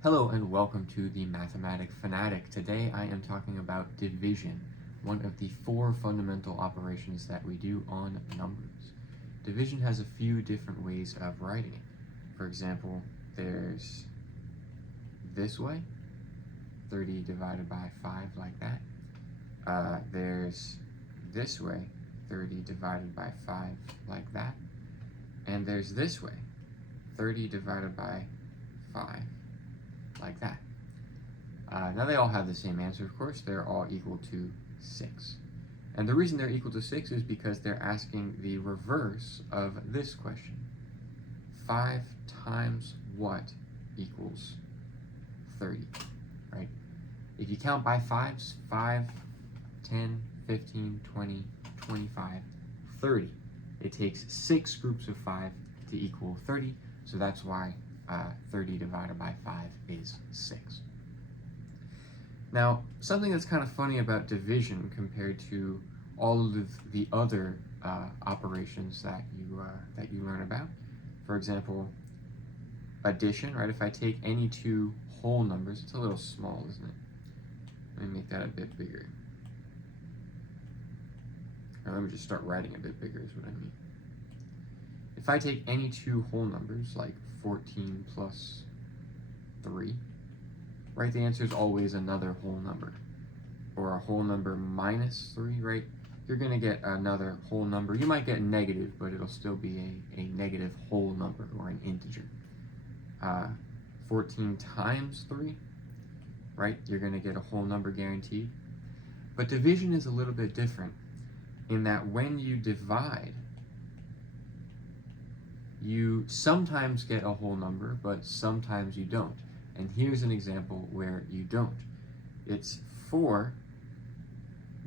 Hello and welcome to the Mathematic Fanatic. Today I am talking about division, one of the four fundamental operations that we do on numbers. Division has a few different ways of writing it. For example, there's this way, 30 divided by 5 like that. There's this way, 30 divided by 5 like that. And there's this way, 30 divided by 5 like that. Now they all have the same answer, of course. They're all equal to 6. And the reason they're equal to 6 is because they're asking the reverse of this question. 5 times what equals 30, right? If you count by 5s, 5, 10, 15, 20, 25, 30. It takes 6 groups of 5 to equal 30, so that's why 30 divided by 5 is 6. Now, something that's kind of funny about division compared to all of the other operations that you learn about. For example, addition, right? If I take any two whole numbers, it's a little small, isn't it? Let me make that a bit bigger. Or let me just start writing a bit bigger is what I mean. If I take any two whole numbers, like 14 plus 3, right, the answer is always another whole number. Or a whole number minus 3, right? You're going to get another whole number. You might get negative, but it'll still be a negative whole number or an integer. 14 times 3, right? You're going to get a whole number guaranteed. But division is a little bit different in that when you divide, you sometimes get a whole number, but sometimes you don't. And here's an example where you don't. It's 4,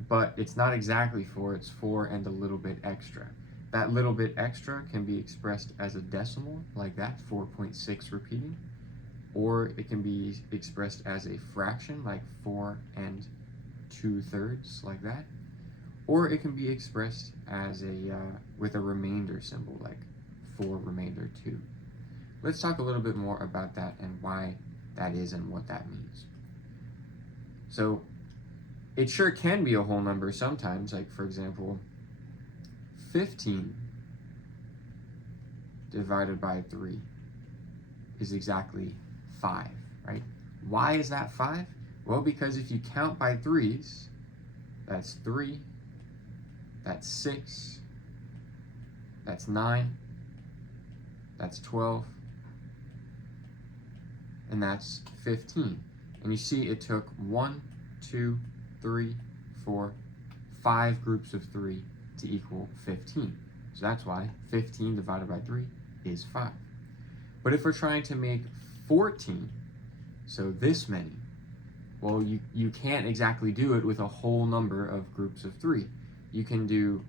but it's not exactly 4, it's 4 and a little bit extra. That little bit extra can be expressed as a decimal, like that, 4.6 repeating, or it can be expressed as a fraction, like 4 and 2/3, like that, or it can be expressed as with a remainder symbol, like 4 remainder 2. Let's talk a little bit more about that and why that is and what that means. So it sure can be a whole number sometimes, like for example, 15 divided by 3 is exactly 5, right? Why is that 5? Well, because if you count by 3s, that's 3, that's 6, that's 9, that's 12, and that's 15. And you see it took 1, 2, 3, 4, 5 groups of 3 to equal 15. So that's why 15 divided by 3 is 5. But if we're trying to make 14, so this many, well, you can't exactly do it with a whole number of groups of 3. You can do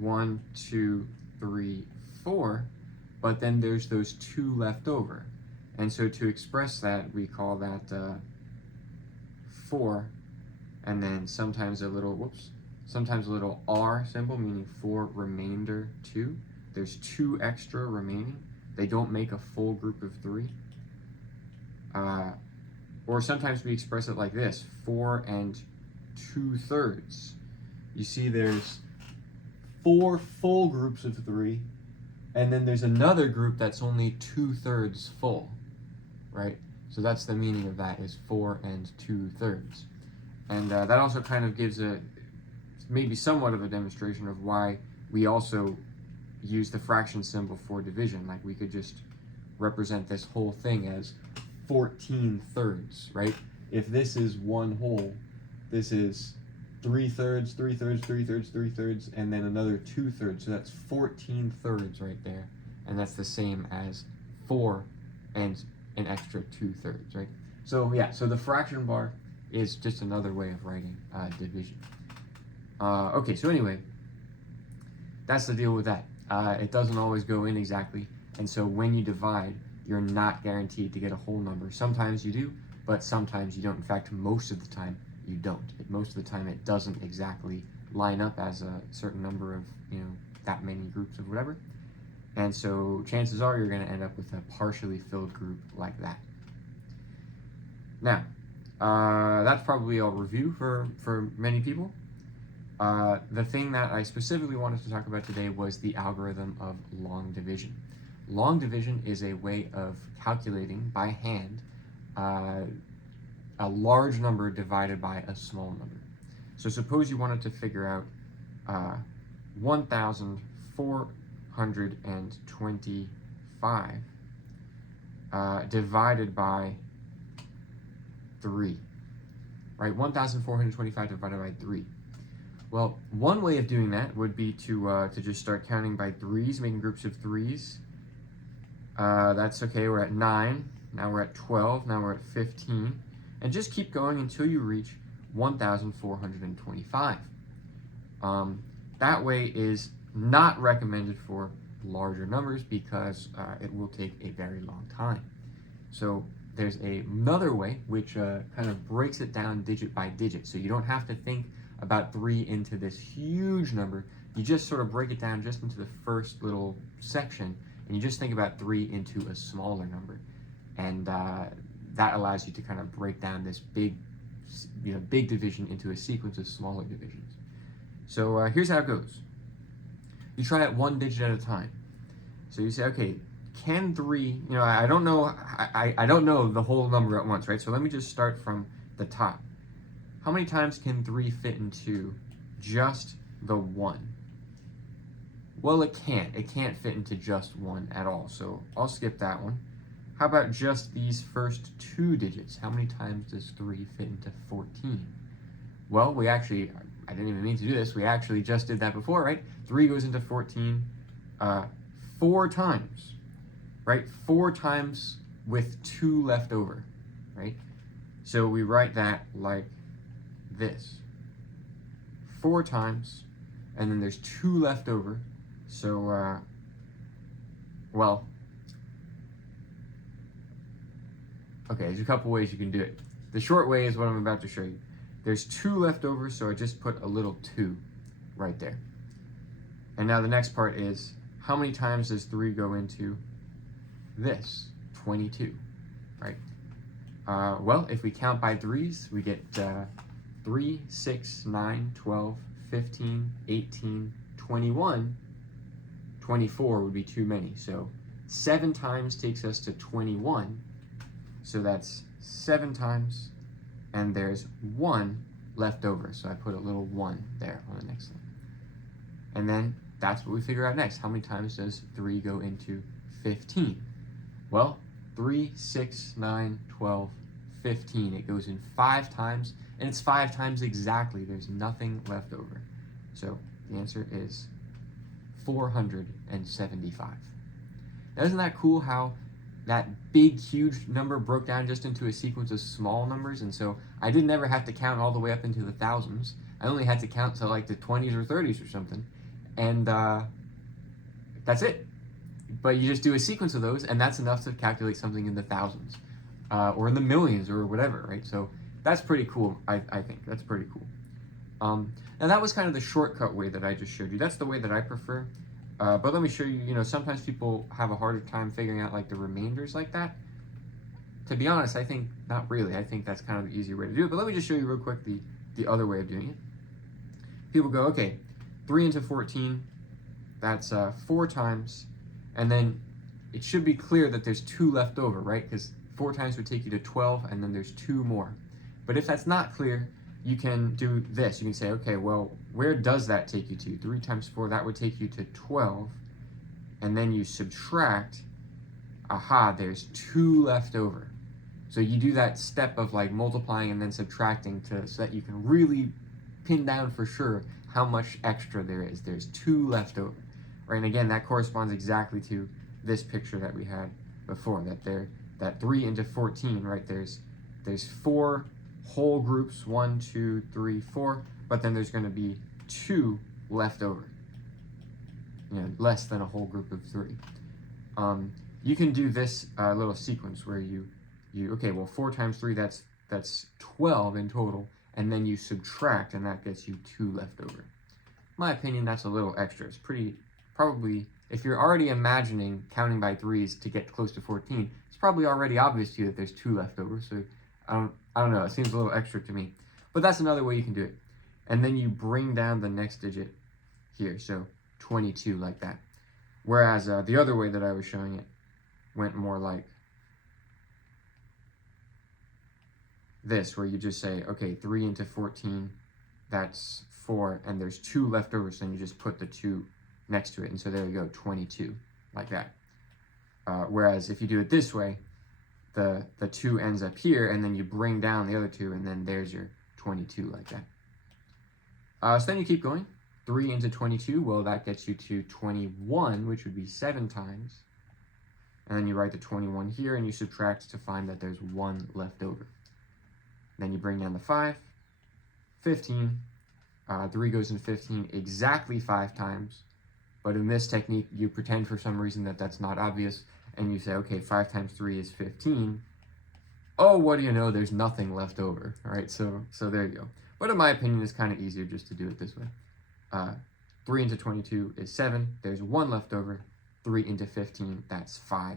1, 2, 3, 4, but then there's those 2 left over. And so to express that, we call that 4, and then sometimes a little R symbol, meaning 4 remainder 2. There's 2 extra remaining. They don't make a full group of 3. Or sometimes we express it like this, 4 and 2/3. You see there's 4 full groups of 3, and then there's another group that's only 2/3 full, right? So that's the meaning of that, is 4 and 2/3. And that also kind of gives maybe somewhat of a demonstration of why we also use the fraction symbol for division. Like we could just represent this whole thing as 14/3, right? If this is one whole, this is 3/3, 3/3, 3/3, 3/3, and then another 2/3. So that's 14/3 right there. And that's the same as 4 and an extra 2/3, right? So yeah, so the fraction bar is just another way of writing division. Okay, so anyway, that's the deal with that. It doesn't always go in exactly, and so when you divide, you're not guaranteed to get a whole number. Sometimes you do, but sometimes you don't. In fact, most of the time you don't. Most of the time it doesn't exactly line up as a certain number of, that many groups of whatever. And so chances are you're going to end up with a partially filled group like that. Now, that's probably a review for many people. The thing that I specifically wanted to talk about today was the algorithm of long division. Long division is a way of calculating by hand a large number divided by a small number. So suppose you wanted to figure out 1,425 divided by 3, right? 1,425 divided by 3. Well, one way of doing that would be to just start counting by threes, making groups of threes. That's okay, we're at 9, now we're at 12, now we're at 15, and just keep going until you reach 1,425. That way is not recommended for larger numbers because it will take a very long time. So there's another way which kind of breaks it down digit by digit. So you don't have to think about 3 into this huge number. You just sort of break it down just into the first little section, and you just think about 3 into a smaller number. And that allows you to kind of break down this big division into a sequence of smaller divisions. So here's how it goes. You try it one digit at a time. So you say, okay, can 3, I don't know, I don't know the whole number at once, right? So let me just start from the top. How many times can 3 fit into just the 1? Well, it can't. It can't fit into just 1 at all, so I'll skip that one. How about just these first 2 digits? How many times does 3 fit into 14? Well, I didn't even mean to do this. We actually just did that before, right? 3 goes into 14 4 times, right? 4 times with 2 left over, right? So we write that like this. 4 times, and then there's 2 left over. So, well, okay, there's a couple ways you can do it. The short way is what I'm about to show you. There's 2 left over, so I just put a little 2 right there. And now the next part is, how many times does 3 go into this? 22, right? Well, if we count by threes, we get 3, 6, 9, 12, 15, 18, 21. 24 would be too many. So 7 times takes us to 21. So that's 7 times, and there's 1 left over. So I put a little 1 there on the next line. And then that's what we figure out next. How many times does 3 go into 15? Well, 3, 6, 9, 12, 15. It goes in 5 times, and it's 5 times exactly. There's nothing left over. So the answer is 475. Now, isn't that cool how that big, huge number broke down just into a sequence of small numbers? And so I didn't ever have to count all the way up into the thousands. I only had to count to like the 20s or 30s or something. And that's it. But you just do a sequence of those, and that's enough to calculate something in the thousands or in the millions or whatever, right? So that's pretty cool, I think. That's pretty cool. Now that was kind of the shortcut way that I just showed you. That's the way that I prefer. But let me show you, sometimes people have a harder time figuring out like the remainders like that. To be honest, I think not really. I think that's kind of the easier way to do it. But let me just show you real quick the other way of doing it. People go, okay, 3 into 14, that's 4 times. And then it should be clear that there's 2 left over, right? Because 4 times would take you to 12, and then there's 2 more. But if that's not clear, you can do this. You can say, okay, well, where does that take you to? 3 times 4, that would take you to 12. And then you subtract, aha, there's 2 left over. So you do that step of like multiplying and then subtracting so that you can really pin down for sure how much extra there is. There's 2 left over. Right, and again, that corresponds exactly to this picture that we had before, that 3 into 14, right? There's 4 whole groups, 1, 2, 3, 4, but then there's going to be 2 left over, less than a whole group of 3. You can do this little sequence where okay, well, 4 times 3, that's 12 in total, and then you subtract, and that gets you 2 left over. In my opinion, that's a little extra. It's probably if you're already imagining counting by threes to get close to 14, it's probably already obvious to you that there's 2 left over. So I don't know, it seems a little extra to me. But that's another way you can do it. And then you bring down the next digit here, so 22 like that. Whereas the other way that I was showing it went more like this, where you just say, okay, 3 into 14, that's 4, and there's 2 left over, so then you just put the 2 next to it, and so there you go, 22, like that. Whereas if you do it this way, the 2 ends up here, and then you bring down the other 2, and then there's your 22, like that. So then you keep going. 3 into 22, well, that gets you to 21, which would be 7 times. And then you write the 21 here, and you subtract to find that there's 1 left over. Then you bring down the 5, 15. 3 goes into 15 exactly 5 times. But in this technique, you pretend for some reason that that's not obvious, and you say, okay, 5 times 3 is 15. Oh, what do you know? There's nothing left over. All right, so there you go. But in my opinion, it's kind of easier just to do it this way. 3 into 22 is 7. There's 1 left over. 3 into 15, that's 5.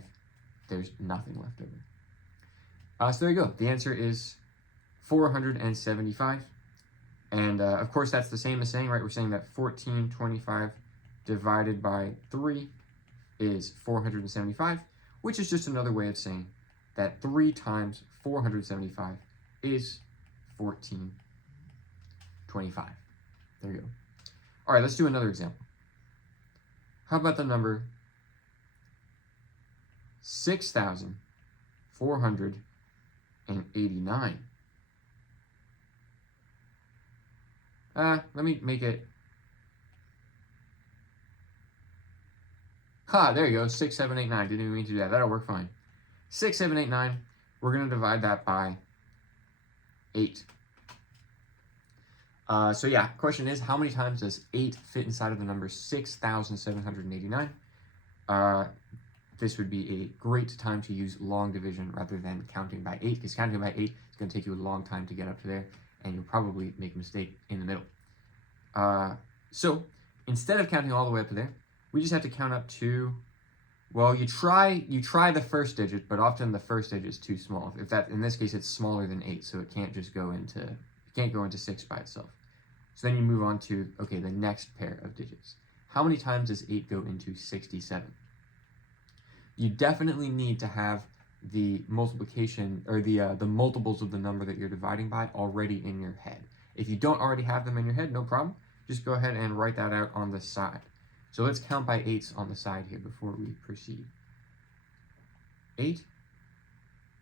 There's nothing left over. So there you go. The answer is 475. And of course, that's the same as saying, right? We're saying that 1425 divided by 3 is 475, which is just another way of saying that 3 times 475 is 1425. There you go. All right, let's do another example. How about the number 6,489? Let me make it. There you go. 6, 7, 8, 9. Didn't even mean to do that. That'll work fine. 6, 7, 8, 9. We're going to divide that by 8. So yeah, question is, how many times does 8 fit inside of the number 6,789? This would be a great time to use long division rather than counting by 8, because counting by 8 is going to take you a long time to get up to there, and you'll probably make a mistake in the middle. So instead of counting all the way up to there, we just have to count up to, well, you try the first digit, but often the first digit is too small. If that, in this case, it's smaller than 8, so it can't just go into, it can't go into 6 by itself. So then you move on to, okay, the next pair of digits. How many times does 8 go into 67? You definitely need to have the multiplication, or the multiples of the number that you're dividing by already in your head. If you don't already have them in your head, no problem. Just go ahead and write that out on the side. So let's count by 8s on the side here before we proceed. 8.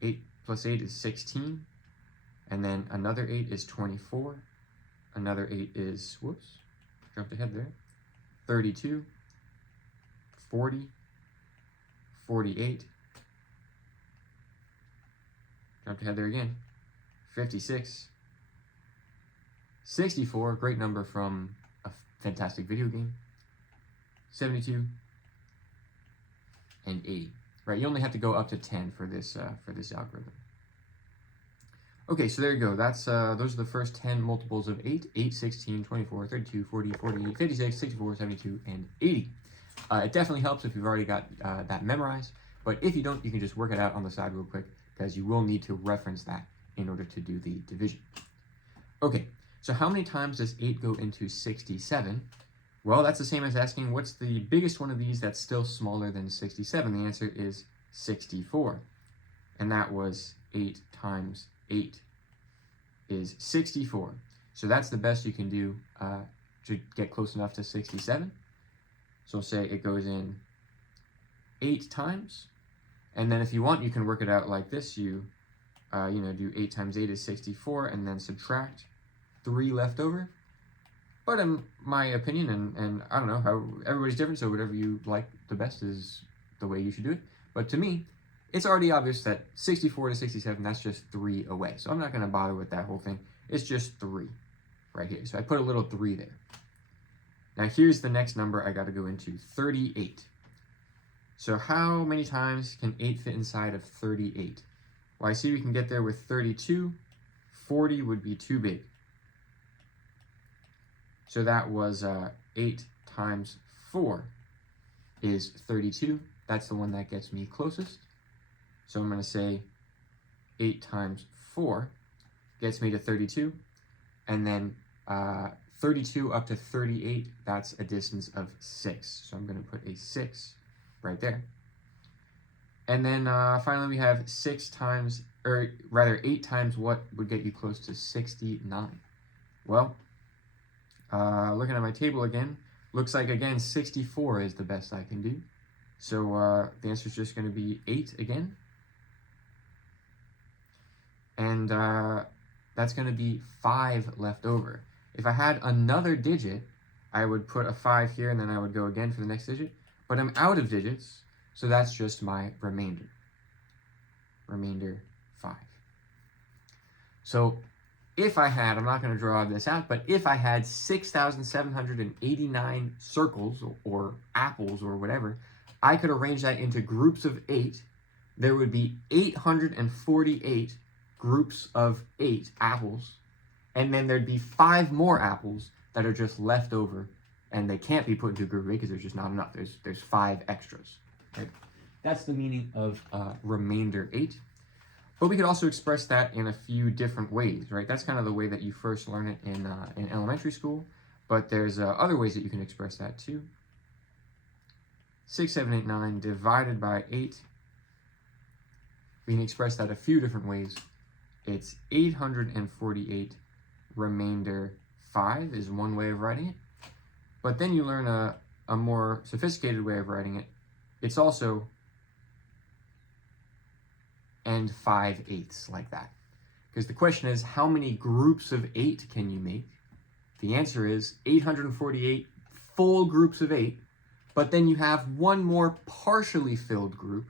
8 plus 8 is 16. And then another 8 is 24. Another 8 is, whoops, jumped ahead there, 32, 40, 48, jumped ahead there again, 56, 64, great number from a fantastic video game, 72, and 80. Right, you only have to go up to 10 for this algorithm. Okay, so there you go. That's those are the first 10 multiples of 8. 8, 16, 24, 32, 40, 48, 56, 64, 72, and 80. It definitely helps if you've already got that memorized, but if you don't, you can just work it out on the side real quick, because you will need to reference that in order to do the division. Okay, so how many times does 8 go into 67? Well, that's the same as asking what's the biggest one of these that's still smaller than 67. The answer is 64, and that was 8 times 8 is 64. So that's the best you can do to get close enough to 67. So say it goes in 8 times, and then if you want, you can work it out like this. You do 8 times 8 is 64, and then subtract 3 left over. But in my opinion, and I don't know, how everybody's different, so whatever you like the best is the way you should do it. But to me, it's already obvious that 64 to 67, that's just 3 away. So I'm not going to bother with that whole thing. It's just 3 right here. So I put a little 3 there. Now here's the next number I got to go into, 38. So how many times can 8 fit inside of 38? Well, I see we can get there with 32. 40 would be too big. So that was 8 times 4. is 32. That's the one that gets me closest. So I'm going to say 8 times 4 gets me to 32. And then 32 up to 38, that's a distance of 6. So I'm going to put a 6 right there. And then finally we have 8 times what would get you close to 69? Well, looking at my table again, looks like, again, 64 is the best I can do. So the answer is just going to be 8 again. And that's going to be 5 left over. If I had another digit, I would put a 5 here, and then I would go again for the next digit. But I'm out of digits, so that's just my remainder. Remainder 5. So if I had, I'm not going to draw this out, but if I had 6,789 circles or apples or whatever, I could arrange that into groups of 8. There would be 848 groups of 8 apples, and then there'd be 5 more apples that are just left over, and they can't be put into a group of 8 because there's just not enough. There's 5 extras. Right? That's the meaning of remainder 8. But we could also express that in a few different ways, right? That's kind of the way that you first learn it in elementary school, but there's other ways that you can express that too. 6,789 divided by 8. We can express that a few different ways. It's 848 remainder 5 is one way of writing it. But then you learn a more sophisticated way of writing it. It's also and 5/8 like that. Because the question is, how many groups of 8 can you make? The answer is 848 full groups of 8, but then you have one more partially filled group.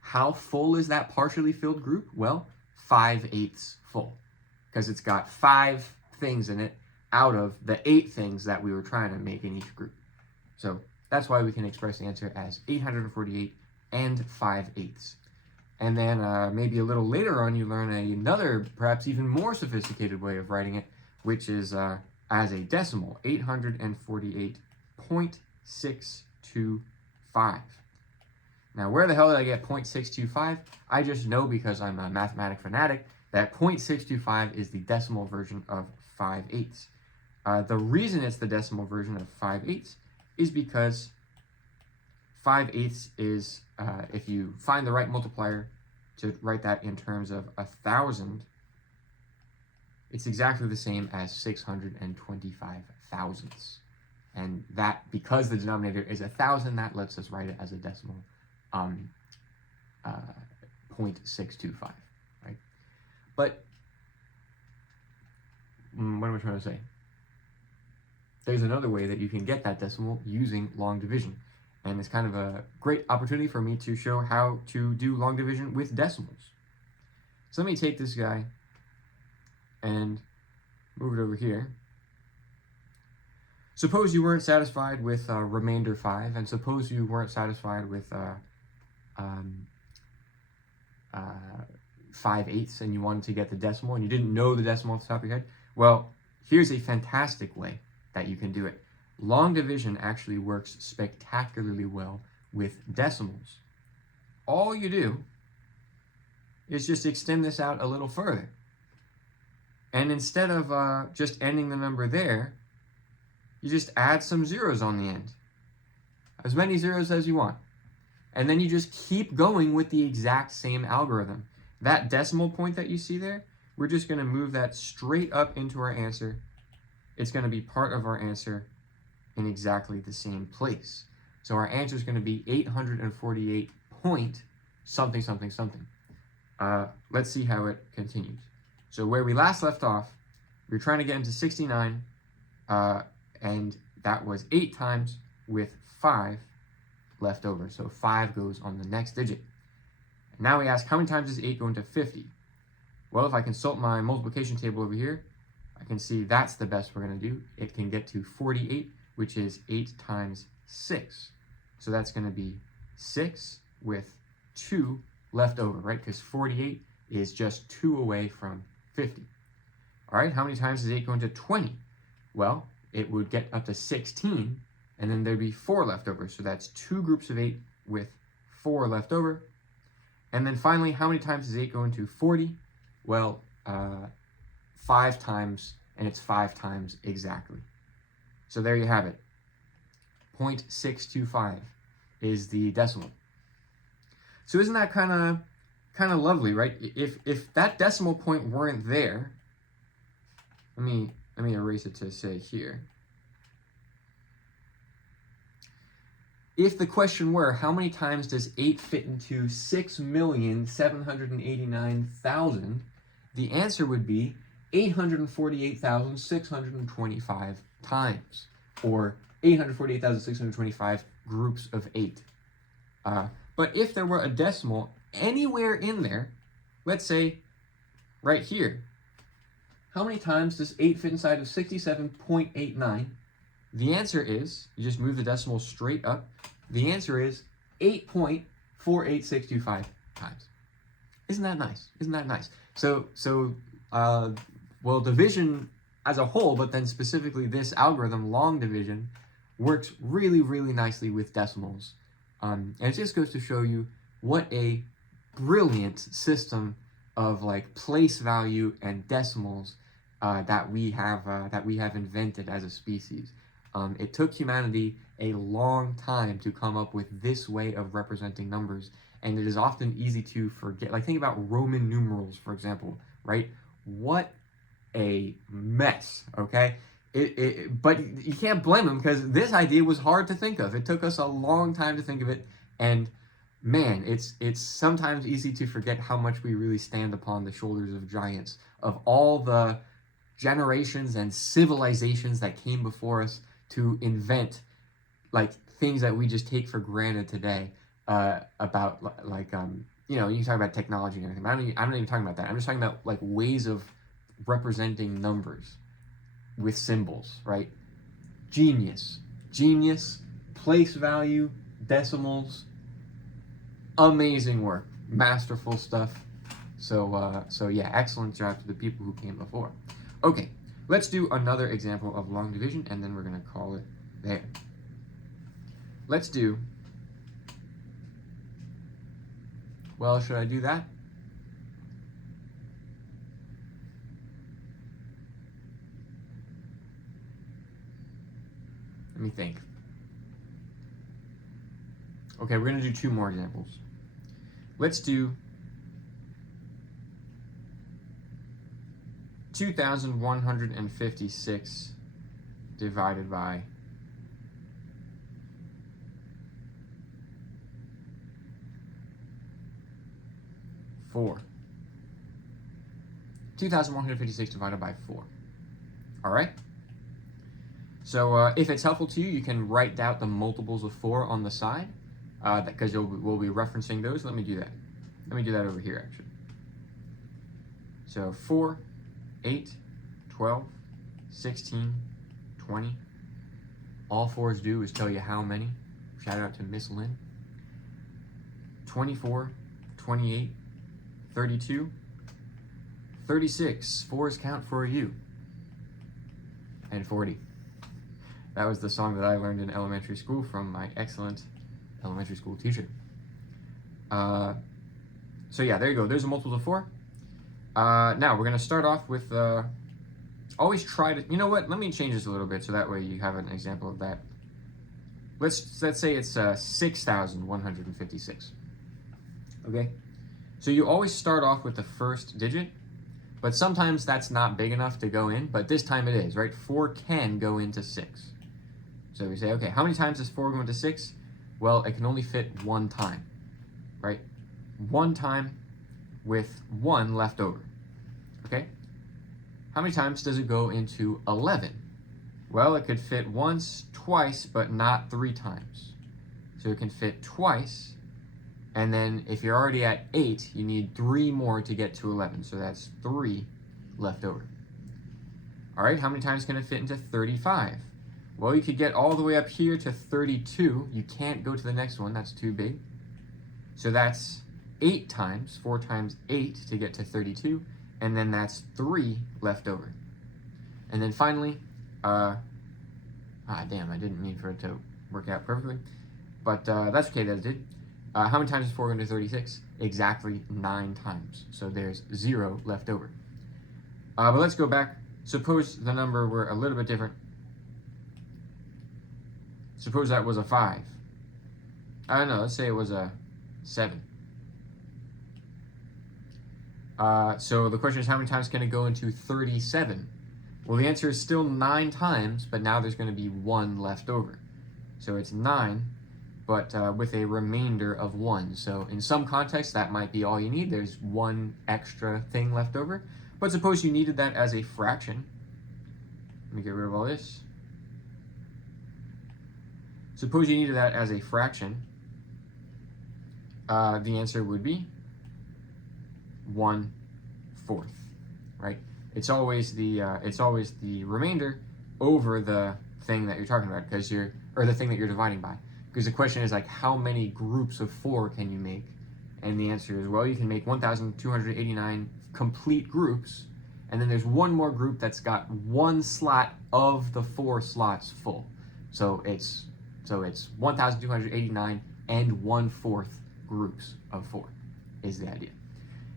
How full is that partially filled group? Well, 5/8 full, because it's got 5 things in it out of the 8 things that we were trying to make in each group. So that's why we can express the answer as 848 and 5/8. And then maybe a little later on, you learn another, perhaps even more sophisticated way of writing it, which is as a decimal, 848.625. Now, where the hell did I get 0.625? I just know, because I'm a mathematic fanatic, that 0.625 is the decimal version of 5/8. The reason it's the decimal version of 5/8 is because 5/8 is, if you find the right multiplier to write that in terms of 1,000, it's exactly the same as 625 thousandths. And that, because the denominator is 1,000, that lets us write it as a decimal 0.625, right? But what am I trying to say? There's another way that you can get that decimal using long division. And it's kind of a great opportunity for me to show how to do long division with decimals. So let me take this guy and move it over here. Suppose you weren't satisfied with remainder 5, and suppose you weren't satisfied with 5/8, and you wanted to get the decimal, and you didn't know the decimal off the top of your head. Well, here's a fantastic way that you can do it. Long division actually works spectacularly well with decimals. All you do is just extend this out a little further. And instead of just ending the number there, you just add some zeros on the end. As many zeros as you want. And then you just keep going with the exact same algorithm. That decimal point that you see there, we're just going to move that straight up into our answer. It's going to be part of our answer in exactly the same place. So our answer is going to be 848 point something something something. Let's see how it continues. So where we last left off, we were trying to get into 69, and that was 8 times with 5 left over. So 5 goes on the next digit. And now we ask, how many times does 8 go into 50? Well, if I consult my multiplication table over here, I can see that's the best we're going to do. It can get to 48, which is 8 times 6. So that's going to be 6 with 2 left over, right? Because 48 is just 2 away from 50. All right, how many times does 8 go into 20? Well, it would get up to 16, and then there'd be 4 left over. So that's 2 groups of 8 with 4 left over. And then finally, how many times does 8 go into 40? Well, 5 times, and it's 5 times exactly. So there you have it. 0.625 is the decimal. So isn't that kind of lovely, right? If that decimal point weren't there, let me erase it to say here. If the question were, how many times does 8 fit into 6,789,000, the answer would be 848,625 times, or 848,625 groups of 8. But if there were a decimal anywhere in there, let's say right here, how many times does 8 fit inside of 67.89? The answer is, you just move the decimal straight up, the answer is 8.48625 times. Isn't that nice? Isn't that nice? So well, division as a whole, but then specifically this algorithm, long division, works really, really nicely with decimals. And it just goes to show you what a brilliant system of like place value and decimals that we have invented as a species. It took humanity a long time to come up with this way of representing numbers, and it is often easy to forget. Like, think about Roman numerals, for example, right? What a mess, okay? But you can't blame them, because this idea was hard to think of. It took us a long time to think of it, and man, it's sometimes easy to forget how much we really stand upon the shoulders of giants, of all the generations and civilizations that came before us to invent like things that we just take for granted today, about like you know, you talk about technology and everything. I'm not even talking about that. I'm just talking about like ways of representing numbers with symbols, right? Genius, place value, decimals, amazing work, masterful stuff. So yeah, excellent job to the people who came before. Okay, let's do another example of long division, and then we're gonna call it there. Let's do, well, should I do that? Let me think. Okay, we're gonna do 2 more examples. Let's do 2,156 divided by 4. 2,156 divided by 4. All right? So if it's helpful to you, you can write out the multiples of 4 on the side, because we'll be referencing those. Let me do that. Let me do that over here, actually. So 4, 8, 12, 16, 20. All 4's do is tell you how many. Shout out to Miss Lynn. 24, 28, 32, 36. 4's count for you. And 40. That was the song that I learned in elementary school from my excellent elementary school teacher. So yeah, there you go. There's a multiple of 4. Now we're gonna start off with, always try to, you know what, let me change this a little bit so that way you have an example of that. Let's say it's 6,156. Okay? So you always start off with the first digit, but sometimes that's not big enough to go in, but this time it is, right? 4 can go into 6. So we say, okay, how many times does 4 go into 6? Well, it can only fit 1 time, right? 1 time with 1 left over, okay? How many times does it go into 11? Well, it could fit once, twice, but not 3 times. So it can fit twice, and then if you're already at 8, you need 3 more to get to 11, so that's 3 left over. All right, how many times can it fit into 35? Well, you could get all the way up here to 32. You can't go to the next one, that's too big. So that's 8 times, 4 times 8 to get to 32, and then that's 3 left over. And then finally, Damn, I didn't mean for it to work out perfectly. But that's okay that it did. How many times is 4 going to 36? Exactly 9 times. So there's 0 left over. But let's go back. Suppose the number were a little bit different. Suppose that was a 5. I don't know, let's say it was a 7. So the question is, how many times can it go into 37? Well, the answer is still 9 times, but now there's going to be 1 left over. So it's 9, but with a remainder of 1. So in some contexts, that might be all you need. There's 1 extra thing left over. But suppose you needed that as a fraction. Let me get rid of all this. Suppose you needed that as a fraction. The answer would be 1/4, right? It's always the remainder over the thing that you're talking about, or the thing that you're dividing by. Because the question is like, how many groups of 4 can you make? And the answer is, well, you can make 1,289 complete groups, and then there's one more group that's got 1 slot of the 4 slots full. So it's 1,289 and 1/4 groups of 4 is the idea.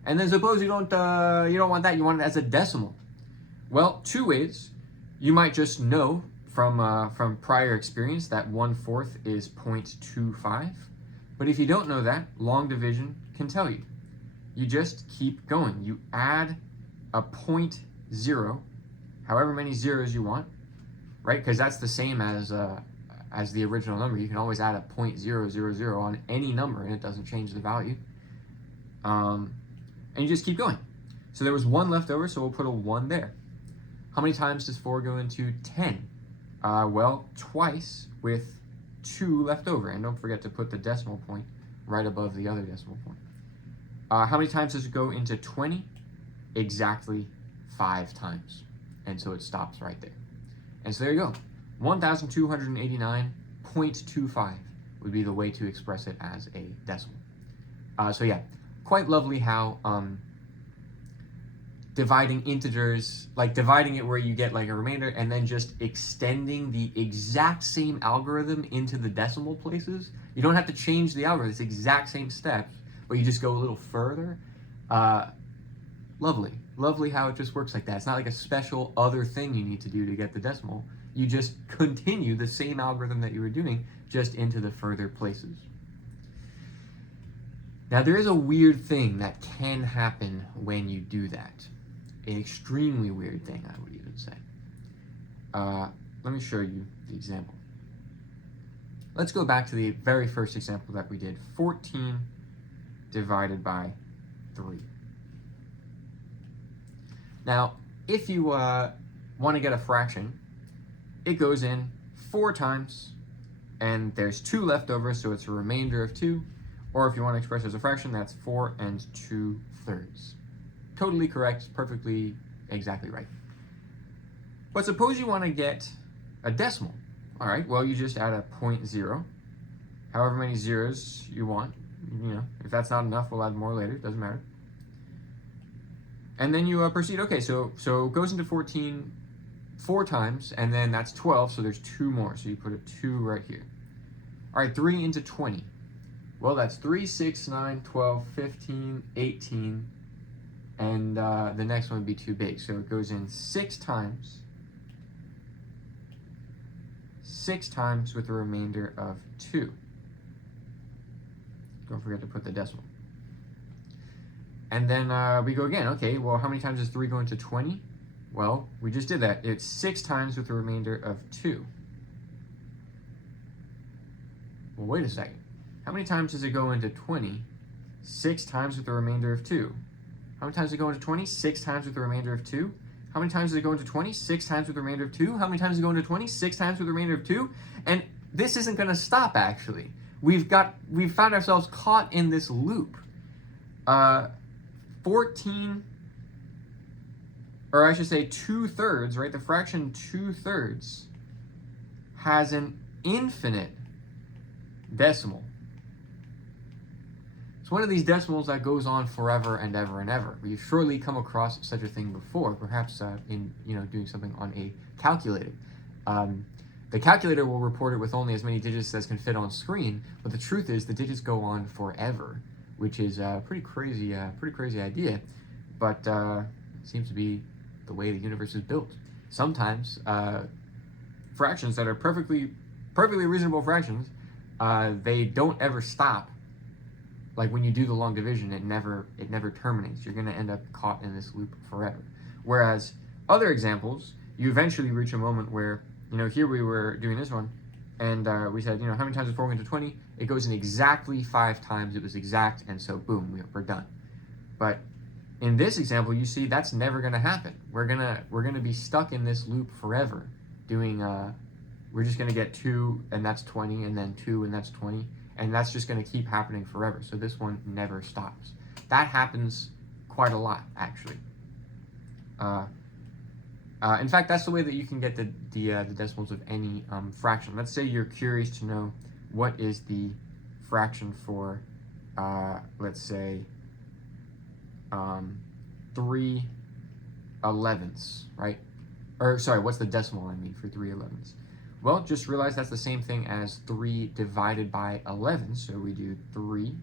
And then suppose you don't want that, you want it as a decimal. Well, 2 ways. You might just know from prior experience that 1/4 is 0.25. But if you don't know that, long division can tell you. You just keep going. You add a 0.0, however many zeros you want, right? Because that's the same as the original number. You can always add a 0.000 on any number, and it doesn't change the value. And you just keep going. So there was 1 left over, so we'll put a 1 there. How many times does 4 go into 10? Well, twice with 2 left over. And don't forget to put the decimal point right above the other decimal point. How many times does it go into 20? Exactly 5 times. And so it stops right there. And so there you go. 1,289.25 would be the way to express it as a decimal. So yeah, quite lovely how dividing integers, like dividing it where you get like a remainder and then just extending the exact same algorithm into the decimal places. You don't have to change the algorithm, it's the exact same steps, but you just go a little further. Lovely how it just works like that. It's not like a special other thing you need to do to get the decimal. You just continue the same algorithm that you were doing, just into the further places. Now there is a weird thing that can happen when you do that. An extremely weird thing, I would even say. Let me show you the example. Let's go back to the very first example that we did. 14 divided by 3. Now, if you want to get a fraction, it goes in 4 times, and there's 2 left over, so it's a remainder of 2. Or if you want to express it as a fraction, that's 4 2/3. Totally correct, perfectly, exactly right. But suppose you want to get a decimal. All right, well, you just add a 0.0, however many zeros you want. You know, if that's not enough, we'll add more later, doesn't matter. And then you proceed. Okay, so it goes into 14 4 times, and then that's 12, so there's 2 more. So you put a 2 right here. All right, 3 into 20. Well, that's 3, 6, 9, 12, 15, 18, and the next one would be too big. So it goes in 6 times. 6 times with a remainder of 2. Don't forget to put the decimal. And then we go again. Okay, well, how many times does 3 go into 20? Well, we just did that. It's 6 times with a remainder of 2. Well, wait a second. How many times does it go into 20? 6 times with a remainder of 2. How many times does it go into 20? 6 times with a remainder of 2. How many times does it go into 20? 6 times with a remainder of 2. How many times does it go into 20? 6 times with a remainder of 2. And this isn't going to stop, actually. We've found ourselves caught in this loop. 14, or I should say 2/3, right? The fraction 2/3 has an infinite decimal. It's one of these decimals that goes on forever and ever and ever. We've surely come across such a thing before, perhaps in doing something on a calculator. The calculator will report it with only as many digits as can fit on screen, but the truth is the digits go on forever, which is a pretty crazy idea, but it seems to be the way the universe is built. Sometimes fractions that are perfectly reasonable fractions, they don't ever stop. Like when you do the long division, it never terminates. You're going to end up caught in this loop forever. Whereas other examples, you eventually reach a moment where, here we were doing this one, and we said, how many times is 4 going to 20? It goes in exactly 5 times. It was exact, and so boom, we're done. But in this example, you see that's never going to happen. We're gonna be stuck in this loop forever, doing. We're just going to get 2, and that's 20, and then 2, and that's 20, and that's just going to keep happening forever. So this one never stops. That happens quite a lot, actually. In fact, that's the way that you can get the decimals of any fraction. Let's say you're curious to know what is the fraction for, let's say, 3/11ths, right? Or sorry, what's the decimal I mean for 3/11ths? Well, just realize that's the same thing as 3 divided by 11. So we do 3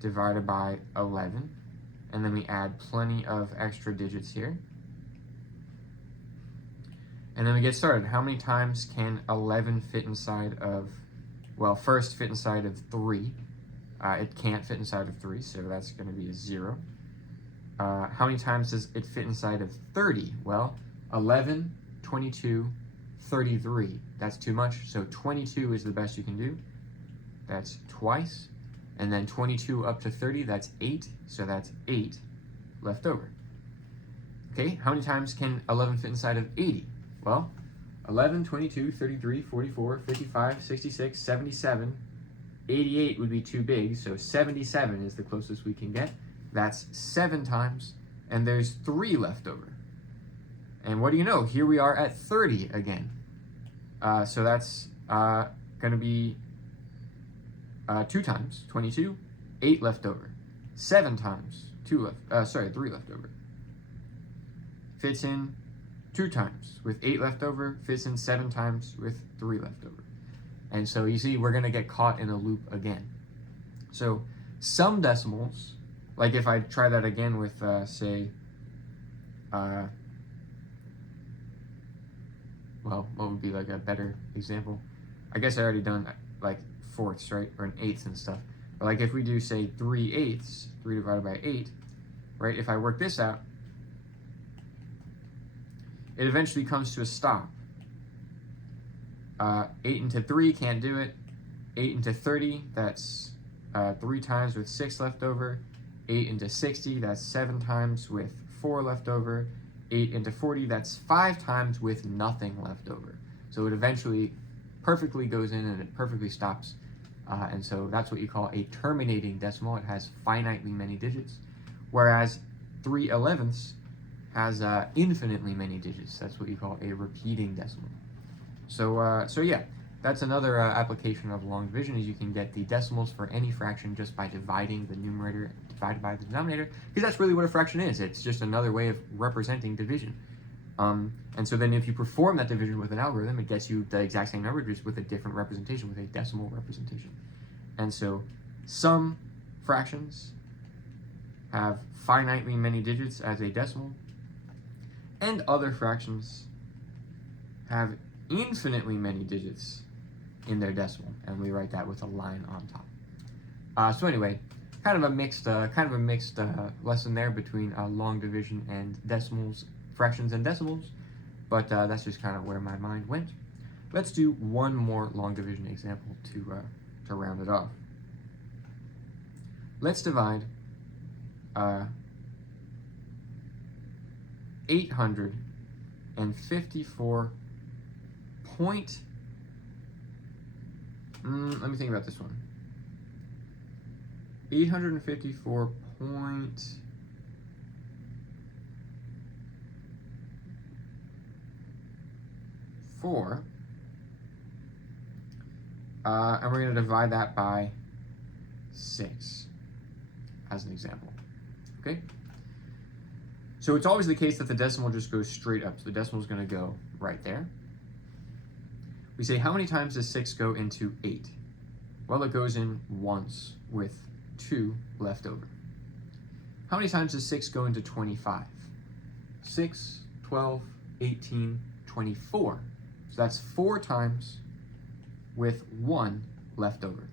divided by 11, and then we add plenty of extra digits here. And then we get started. How many times can 11 fit inside of, well, first fit inside of 3. It can't fit inside of 3, so that's going to be a 0. How many times does it fit inside of 30? Well, 11, 22, 33. That's too much, so 22 is the best you can do. That's twice. And then 22 up to 30, that's 8, so that's 8 left over. Okay, how many times can 11 fit inside of 80? Well, 11, 22, 33, 44, 55, 66, 77, 88 would be too big, so 77 is the closest we can get. That's 7 times, and there's 3 left over. And what do you know? Here we are at 30 again. So that's going to be 2 times, 22, 8 left over. 7 times, 3 left over. Fits in 2 times with 8 left over, fits in 7 times with 3 left over. And so you see, we're going to get caught in a loop again. So some decimals, like if I try that again with, say, well, what would be like a better example? I guess I already done like fourths, right? Or an eighth and stuff. But like if we do, say, 3/8, 3 divided by 8, right? If I work this out, it eventually comes to a stop. 8 into 3, can't do it. 8 into 30, that's 3 times with 6 left over. 8 into 60, that's 7 times with 4 left over. 8 into 40, that's 5 times with nothing left over. So it eventually perfectly goes in and it perfectly stops. And so that's what you call a terminating decimal. It has finitely many digits. Whereas 3/11ths has infinitely many digits. That's what you call a repeating decimal. So yeah, that's another application of long division, is you can get the decimals for any fraction just by dividing the numerator divided by the denominator, because that's really what a fraction is. It's just another way of representing division. And so then if you perform that division with an algorithm, it gets you the exact same number, just with a different representation, with a decimal representation. And so some fractions have finitely many digits as a decimal, and other fractions have infinitely many digits in their decimal, and we write that with a line on top. So anyway, kind of a mixed lesson there between long division and decimals, fractions and decimals, but that's just kind of where my mind went. Let's do one more long division example to round it off. Let's divide 854 point. Let me think about this one. 854 point. Four, and we're going to divide that by 6 as an example. Okay? So it's always the case that the decimal just goes straight up. So the decimal is going to go right there. We say, how many times does 6 go into 8? Well, it goes in once with 2 left over. How many times does 6 go into 25? 6, 12, 18, 24. So that's 4 times with 1 left over.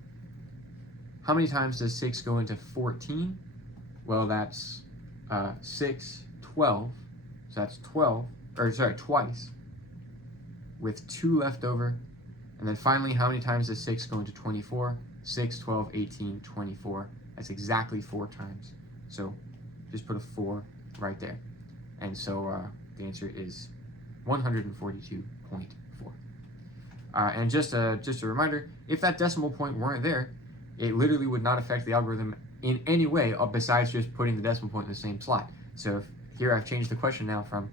How many times does 6 go into 14? Well, that's 6, 12. So that's 12, twice with 2 left over. And then finally, how many times does 6 go into 24? 6, 12, 18, 24. That's exactly 4 times. So just put a 4 right there. And so the answer is 142.4. And just a reminder, if that decimal point weren't there, it literally would not affect the algorithm in any way besides just putting the decimal point in the same slot. So here I've changed the question now from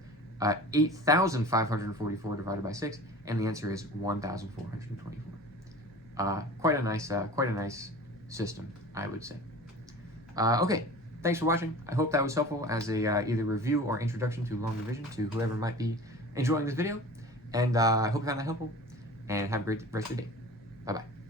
8,544 divided by 6, and the answer is 1,424. Quite a nice system, I would say. Okay, thanks for watching. I hope that was helpful as a either review or introduction to long division to whoever might be enjoying this video. And I hope you found that helpful, and have a great rest of your day. Bye-bye.